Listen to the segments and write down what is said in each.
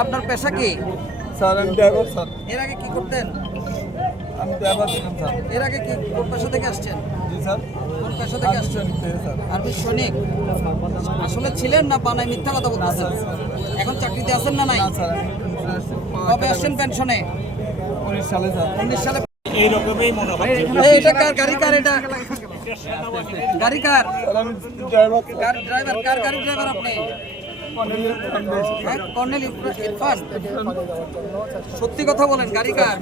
আপনার পেশা কি? স্যার আমি ড্রাইভার স্যার। এর আগে কি করতেন? আমি ড্রাইভার ছিলাম স্যার। এর আগে কি কোন পেশা থেকে আসছেন? জি স্যার। কোন পেশা থেকে আসছেন? আর্মি সৈনিক আসলে ছিলেন না বানাই মিথ্যা কথা বলতেছেন? এখন চাকরিতে আছেন না নাই? কবে আসছেন পেনশনে? 19 সালে স্যার। 19 সালে। এইরকমই মনে হয়। এটা কার গাড়ি? কার এটা গাড়ি? কার আমি ড্রাইভার ড্রাইভার? কার গাড়ি ড্রাইভার আপনি? কর্নেল ইরফান। সত্যি কথা বলেন, গাড়ি কার?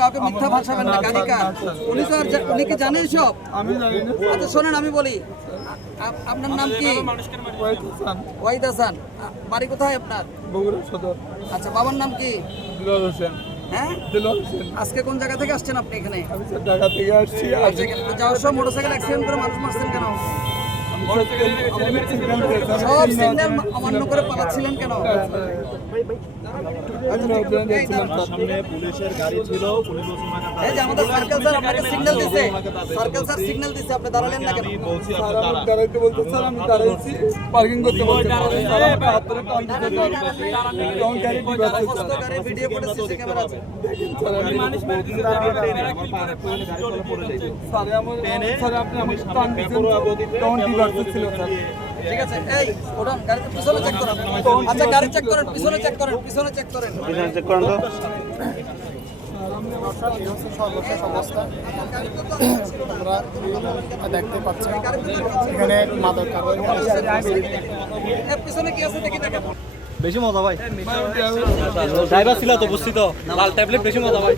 কাউকে মিথ্যা ভাষাবেন না। গাড়ি কার? উনি কি জানেন সব? আমি জানি না। আচ্ছা শোনেন, আমি বলি, আপনার নাম কি? ওয়াহিদ হাসান। বাড়ি কোথায় আপনার? বগুড়া সদর। আচ্ছা, বাবার নাম কি? দিলওয়ার হোসেন। হ্যাঁ, দিলওয়ার হোসেন। আজকে কোন জায়গা থেকে আসছেন আপনি এখানে? আমি স্যার ঢাকা থেকে আসছি। আচ্ছা, যাওয়ার সময় মোটরসাইকেল অ্যাক্সিডেন্ট করে মানুষ মারছেন কেন? সব সিগন্যাল অমান্য করে পালাচ্ছিলেন কেন? সামনে পুলিশের গাড়ি ছিল, পুলিশ এই যে আমাদের সার্কেল স্যার আপনাকে সিগন্যাল দিছে, সার্কেল স্যার সিগন্যাল দিছে, আপনি দাঁড়ালেন না কেন? বলছি স্যার আমি দাঁড়াইতে বলতে স্যার আমি দাঁড়াইছি পার্কিং করতে বলতে স্যার আমার হাত ধরে টান দিতে তখন গাড়ি বিবাদ সমস্ত গাড়ি ভিডিও করে সিসি ক্যামেরা আছে। স্যার আমি স্যার আপনি আমাকে টান দিচ্ছেন তখন বিবাদ ছিল স্যার। ঠিক আছে, এই ওঠান, গাড়িতে পিছনে চেক করেন। আচ্ছা গাড়ি চেক করেন, পিছনে চেক করেন, পিছনে চেক করেন। চেক করেন তো। সর্বশেষ অবস্থা তোমরা দেখতে পাচ্ছ, এখানে মাদক এর পিছনে কি আছে দেখি দেখেন। বেশি মজা ভাই, ড্রাইভার ছিল তো, বুঝছি তো, লাল ট্যাবলেট বেশি মজা ভাই।